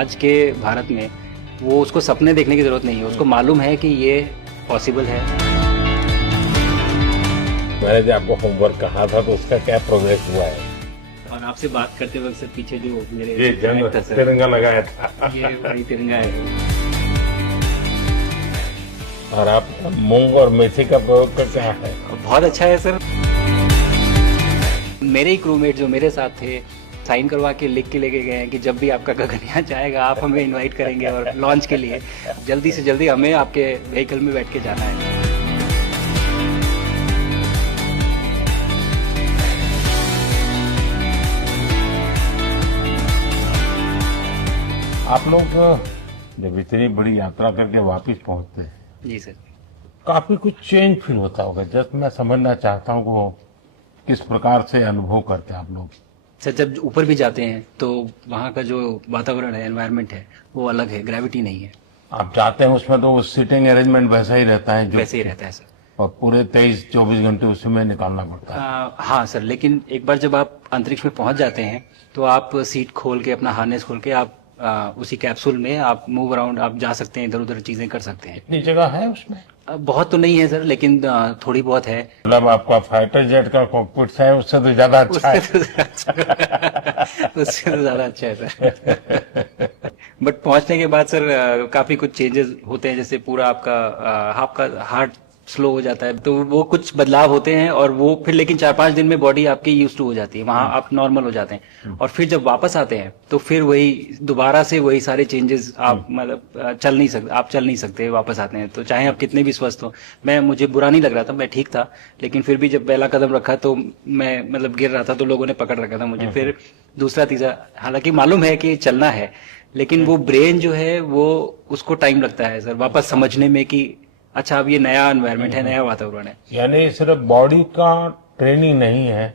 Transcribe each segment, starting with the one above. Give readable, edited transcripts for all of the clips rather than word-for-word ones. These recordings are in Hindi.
आज के भारत में वो उसको सपने देखने की जरूरत नहीं है, उसको मालूम है कि ये पॉसिबल है। मैंने जो आपको होमवर्क कहा था तो उसका क्या प्रोग्रेस हुआ है? और आपसे बात करते वक्त सर पीछे जो मेरे ये जंग था सर, तिरंगा लगाया था ये वही तिरंगा है। और आप मूंग और मेथी का प्रयोग का क्या है? बहुत अच्छा है सर। मेरे ही क्रूमेट जो मेरे साथ थे साइन करवा के लिख के लेके गए हैं कि जब भी आपका गगनयान जाएगा आप हमें इनवाइट करेंगे और लॉन्च के लिए जल्दी से जल्दी हमें आपके व्हीकल में बैठ के जाना है। आप लोग जब इतनी बड़ी यात्रा करके वापस पहुंचते हैं जी सर। काफी कुछ चेंज फील होता होगा। जस्ट मैं समझना चाहता हूँ वो किस प्रकार से अनुभव करते हैं आप लोग? सर जब ऊपर भी जाते हैं तो वहाँ का जो वातावरण है, एनवायरनमेंट है, वो अलग है, ग्रेविटी नहीं है। आप जाते हैं उसमें तो सीटिंग अरेंजमेंट वैसा ही रहता है जो वैसे ही रहता है सर। और पूरे 23-24 घंटे उसी में निकालना पड़ता है। हाँ सर, लेकिन एक बार जब आप अंतरिक्ष में पहुंच जाते हैं तो आप सीट खोल के अपना हार्नेस खोल के आप उसी कैप्सूल में आप मूव अराउंड आप जा सकते हैं, इधर उधर चीजें कर सकते हैं। इतनी जगह है उसमें? बहुत तो नहीं है सर, लेकिन थोड़ी बहुत है। मतलब आपका फाइटर जेट का कॉकपिट है उससे तो ज्यादा अच्छा है। उससे तो ज्यादा अच्छा है सर। बट पहुंचने के बाद सर काफी कुछ चेंजेस होते हैं, जैसे पूरा आपका हार्ट स्लो हो जाता है, तो वो कुछ बदलाव होते हैं और वो फिर लेकिन 4-5 दिन में बॉडी आपकी यूज टू हो जाती है, वहां आप नॉर्मल हो जाते हैं। और फिर जब वापस आते हैं तो फिर वही दोबारा से वही सारे चेंजेस आप मतलब चल नहीं सकते वापस आते हैं तो चाहे आप कितने भी स्वस्थ हो। मुझे बुरा नहीं लग रहा था, मैं ठीक था, लेकिन फिर भी जब पहला कदम रखा तो मैं मतलब गिर रहा था तो लोगों ने पकड़ रखा था मुझे। फिर दूसरा तीसरा, हालांकि मालूम है कि चलना है, लेकिन वो ब्रेन जो है वो उसको टाइम लगता है सर वापस समझने में कि अच्छा अब ये नया एनवायरनमेंट है, नया वातावरण है। यानी सिर्फ बॉडी का ट्रेनिंग नहीं है,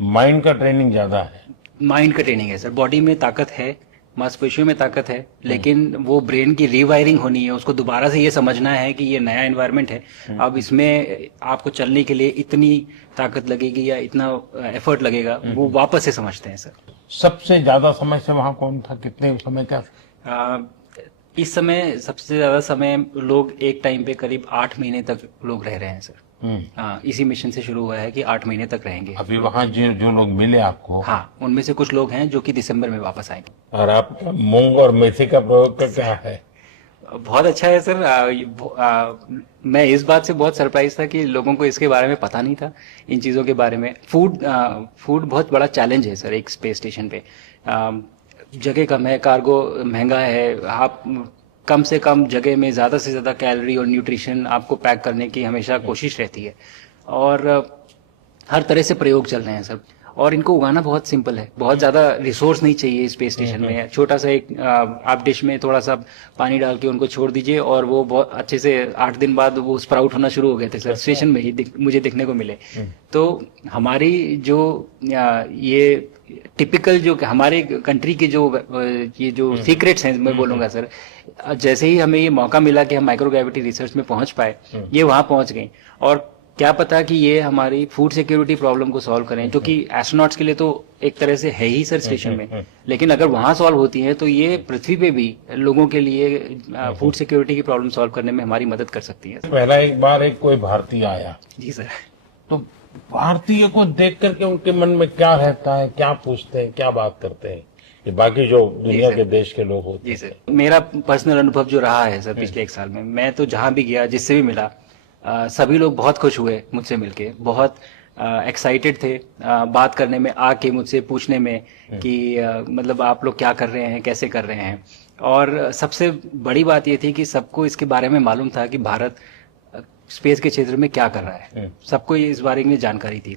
माइंड का ट्रेनिंग ज्यादा है। माइंड का ट्रेनिंग है सर। बॉडी में ताकत है, मांसपेशियों में ताकत है, लेकिन वो ब्रेन की रीवायरिंग होनी है, उसको दोबारा से ये समझना है कि ये नया एनवायरनमेंट है। अब इसमें आपको चलने के लिए इतनी ताकत लगेगी या इतना एफर्ट लगेगा, वो वापस से समझते हैं सर। सबसे ज्यादा समय से वहां कौन था? कितने समय का? इस समय सबसे ज्यादा समय लोग एक टाइम पे करीब 8 महीने तक लोग रह रहे हैं सर। हाँ, इसी मिशन से शुरू हुआ है कि 8 महीने तक रहेंगे। अभी वहाँ जो लोग मिले आपको? हाँ, उनमें से कुछ लोग हैं जो कि दिसंबर में वापस आएंगे। और आप मूंग और मेथी का प्रयोग का क्या है? बहुत अच्छा है सर। मैं इस बात से बहुत सरप्राइज था कि लोगों को इसके बारे में पता नहीं था, इन चीजों के बारे में। फूड बहुत बड़ा चैलेंज है सर एक स्पेस स्टेशन पे। जगह कम है, कार्गो महंगा है, आप कम से कम जगह में ज्यादा से ज्यादा कैलोरी और न्यूट्रिशन आपको पैक करने की हमेशा कोशिश रहती है। और हर तरह से प्रयोग चल रहे हैं सब, और इनको उगाना बहुत सिंपल है, बहुत ज्यादा रिसोर्स नहीं चाहिए स्पेस स्टेशन में। छोटा सा एक आप डिश में थोड़ा सा पानी डाल के उनको छोड़ दीजिए और वो बहुत अच्छे से 8 दिन बाद वो स्प्राउट होना शुरू हो गए थे सर, स्टेशन में ही मुझे देखने को मिले। तो हमारी जो ये टिपिकल जो हमारे कंट्री के जो ये जो सीक्रेट्स हैं मैं बोलूंगा सर, जैसे ही हमें ये मौका मिला कि हम माइक्रोग्रेविटी रिसर्च में पहुंच पाए, ये वहां पहुंच गए। और क्या पता कि ये हमारी फूड सिक्योरिटी प्रॉब्लम को सॉल्व करें, जो कि एस्ट्रोनॉट्स के लिए तो एक तरह से है ही सर स्टेशन में, लेकिन अगर वहां सॉल्व होती है तो ये पृथ्वी पे भी लोगों के लिए फूड सिक्योरिटी की प्रॉब्लम सॉल्व करने में हमारी मदद कर सकती है। पहला एक बार कोई भारतीय आया जी सर, तो भारतीय को देख करके उनके मन में क्या रहता है, क्या पूछते हैं, क्या बात करते हैं, ये बाकी जो दुनिया के देश के लोग होते हैं? जी सर, मेरा पर्सनल अनुभव जो रहा है सर पिछले 1 साल में, मैं तो जहां भी गया, जिससे भी मिला, सभी लोग बहुत खुश हुए मुझसे मिलके, बहुत एक्साइटेड थे बात करने में, आके मुझसे पूछने में कि मतलब आप लोग क्या कर रहे हैं, कैसे कर रहे हैं। और सबसे बड़ी बात ये थी कि सबको इसके बारे में मालूम था कि भारत स्पेस के क्षेत्र में क्या कर रहा है, सबको इस बारे में जानकारी थी।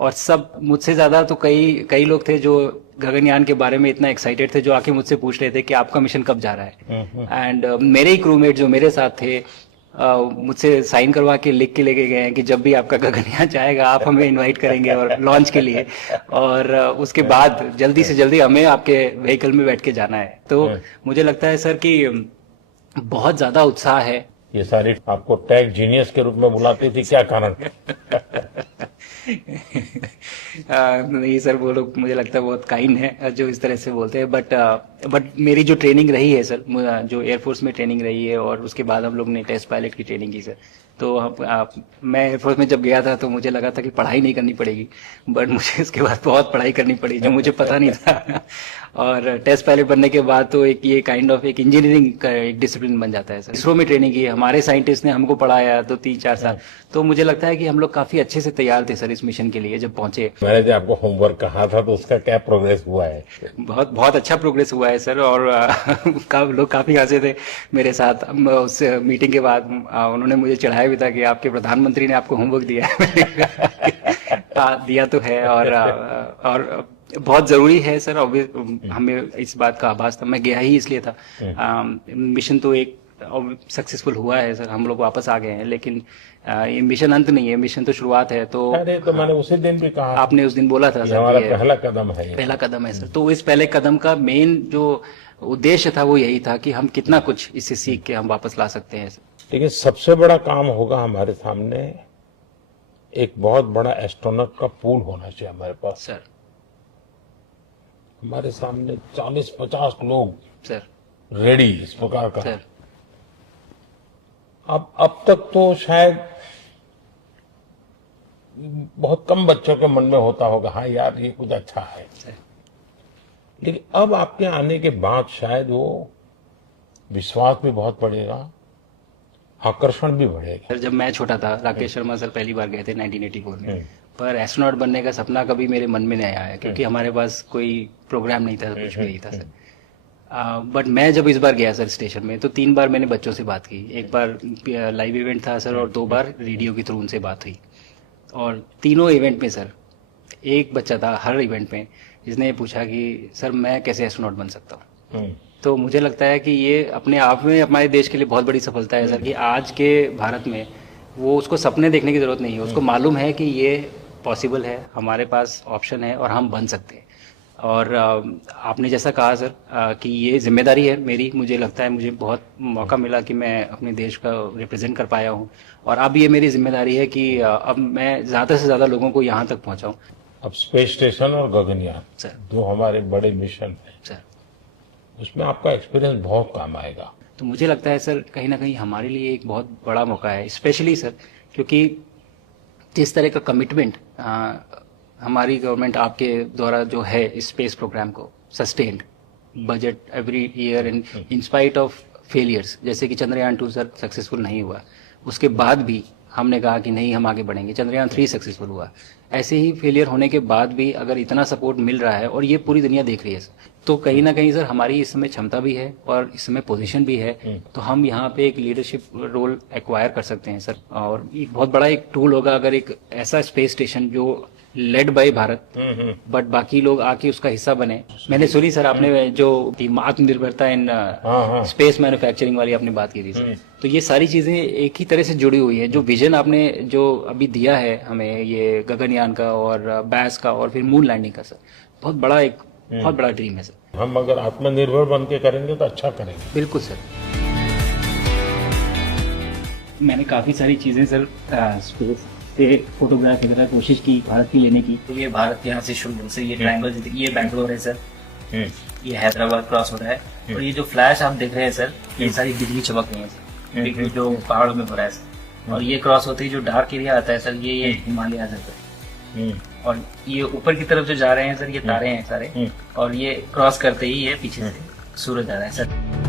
और सब मुझसे ज्यादा तो कई लोग थे जो गगनयान के बारे में इतना एक्साइटेड थे, जो आके मुझसे पूछ रहे थे कि आपका मिशन कब जा रहा है। एंड मेरे ही क्रूमेट जो मेरे साथ थे मुझसे साइन करवा के लिख के लेके गए हैं कि जब भी आपका गगनयान जाएगा आप हमें इनवाइट करेंगे और लॉन्च के लिए, और उसके बाद जल्दी से जल्दी हमें आपके व्हीकल में बैठ के जाना है। तो मुझे लगता है सर कि बहुत ज्यादा उत्साह है। ये सारी आपको टेक जीनियस के रूप में बुलाती थी, क्या कारण? नहीं सर, वो लोग मुझे लगता है बहुत काइंड है जो इस तरह से बोलते हैं, बट मेरी जो ट्रेनिंग रही है सर, जो एयरफोर्स में ट्रेनिंग रही है और उसके बाद हम लोग ने टेस्ट पायलट की ट्रेनिंग की सर। तो मैं एयरफोर्स में जब गया था तो मुझे लगा था कि पढ़ाई नहीं करनी पड़ेगी, बट मुझे इसके बाद बहुत पढ़ाई करनी पड़ी जो मुझे पता नहीं था। और टेस्ट पायलट बनने के बाद तो एक ये काइंड ऑफ एक इंजीनियरिंग का एक डिसिप्लिन बन जाता है सर। इसरो में ट्रेनिंग की, हमारे साइंटिस्ट ने हमको पढ़ाया तो 3-4 साल, तो मुझे लगता है कि हम लोग काफी अच्छे से तैयार थे सर इस मिशन के लिए जब पहुंचे। मैंने जो आपको होमवर्क कहा था तो उसका क्या प्रोग्रेस हुआ है? बहुत बहुत अच्छा प्रोग्रेस हुआ है सर, और लोग काफी हंसे थे मेरे साथ। उस मीटिंग के बाद उन्होंने मुझे चढ़ाया भी था कि आपके प्रधानमंत्री ने आपको होमवर्क दिया है। मैंने कहा, दिया तो है, और बहुत जरूरी है सर। हमें इस बात का आभास था, मैं गया ही इसलिए था। मिशन तो एक सक्सेसफुल हुआ है सर, हम लोग वापस आ गए हैं, लेकिन ये मिशन अंत नहीं है, मिशन तो शुरुआत है। तो अरे तो मैंने उसी दिन भी कहा, आपने उस दिन बोला था सर, हमारा पहला कदम है, पहला कदम है सर। तो इस पहले कदम का मेन जो उद्देश्य था वो यही था कि हम कितना कुछ इससे सीख के हम वापस ला सकते हैं सर। लेकिन सबसे बड़ा काम होगा हमारे सामने, एक बहुत बड़ा एस्ट्रोनॉट का पूल होना चाहिए हमारे पास सर। हमारे सामने 40-50 लोग सर रेडी इस प्रकार का। सर अब तक तो शायद बहुत कम बच्चों के मन में होता होगा, हाँ यार ये कुछ अच्छा है, लेकिन अब आपके आने के बाद शायद वो विश्वास भी बहुत बढ़ेगा, आकर्षण भी बढ़ेगा। सर जब मैं छोटा था, राकेश शर्मा सर पहली बार गए थे 1984 में, पर एस्ट्रोनॉट बनने का सपना कभी मेरे मन में नहीं आया, क्योंकि हमारे पास कोई प्रोग्राम नहीं था, कुछ भी नहीं था सर। बट मैं जब इस बार गया सर स्टेशन में, तो 3 बार मैंने बच्चों से बात की। एक बार लाइव इवेंट था सर, और 2 बार रेडियो के थ्रू उनसे बात हुई। और तीनों इवेंट में सर एक बच्चा था हर इवेंट में जिसने ये पूछा कि सर मैं कैसे एस्ट्रोनॉट बन सकता हूँ। तो मुझे लगता है कि ये अपने आप में हमारे देश के लिए बहुत बड़ी सफलता है सर, कि आज के भारत में वो उसको सपने देखने की जरूरत नहीं है, उसको मालूम है कि ये पॉसिबल है, हमारे पास ऑप्शन है और हम बन सकते हैं। और आपने जैसा कहा सर कि ये जिम्मेदारी है मेरी, मुझे लगता है मुझे बहुत मौका मिला कि मैं अपने देश का रिप्रेजेंट कर पाया हूँ, और अब ये मेरी जिम्मेदारी है कि अब मैं ज़्यादा से ज़्यादा लोगों को यहाँ तक पहुँचाऊँ। अब स्पेस स्टेशन और गगनयान सर, जो हमारे बड़े मिशन हैं सर, उसमें आपका एक्सपीरियंस बहुत काम आएगा। तो मुझे लगता है सर कहीं ना कहीं हमारे लिए एक बहुत बड़ा मौका है, स्पेशली सर क्योंकि जिस तरह का कमिटमेंट हमारी गवर्नमेंट आपके द्वारा जो है इस स्पेस प्रोग्राम को, sustained budget every year and in spite of failures, जैसे कि चंद्रयान 2 सर सक्सेसफुल नहीं हुआ, उसके बाद भी हमने कहा कि नहीं हम आगे बढ़ेंगे, चंद्रयान 3 सक्सेसफुल हुआ। ऐसे ही फेलियर होने के बाद भी अगर इतना सपोर्ट मिल रहा है और ये पूरी दुनिया देख रही है सर, तो कहीं ना कहीं सर हमारी इस समय क्षमता भी है और इस समय पोजीशन भी है, तो हम यहाँ पे एक लीडरशिप रोल एक्वायर कर सकते हैं सर। और एक बहुत बड़ा एक टूल होगा अगर एक ऐसा स्पेस स्टेशन जो लेड बाय भारत बट बाकी लोग आके उसका हिस्सा बने। मैंने सुनी सर आपने जो आत्मनिर्भरता इन स्पेस मैन्युफैक्चरिंग वाली आपने बात की थी सर, तो ये सारी चीजें एक ही तरह से जुड़ी हुई है। जो विजन आपने जो अभी दिया है हमें, ये गगनयान का और बैस का और फिर मून लैंडिंग का सर, बहुत बड़ा ड्रीम है सर। हम अगर आत्मनिर्भर बन के करेंगे तो अच्छा करेंगे। बिल्कुल सर। मैंने काफी सारी चीजें सर स्पेस से फोटोग्राफ वगैरह कोशिश की भारत की लेने की। तो ये भारत यहाँ से शुरू से ये ट्रायंगल, ये बैंगलोर है सर, ये हैदराबाद क्रॉस हो रहा है, और ये जो फ्लैश आप देख रहे हैं सर, ये सारी बिजली चमक रही है सर, बिजली जो पहाड़ों में हो रहा है सर। और ये क्रॉस होते ही जो डार्क एरिया आता है सर, ये हिमालय आ जाता है। और ये ऊपर की तरफ जो जा रहे हैं सर, ये तारे हैं सारे, और ये क्रॉस करते ही ये पीछे से सूरज आ रहा है सर।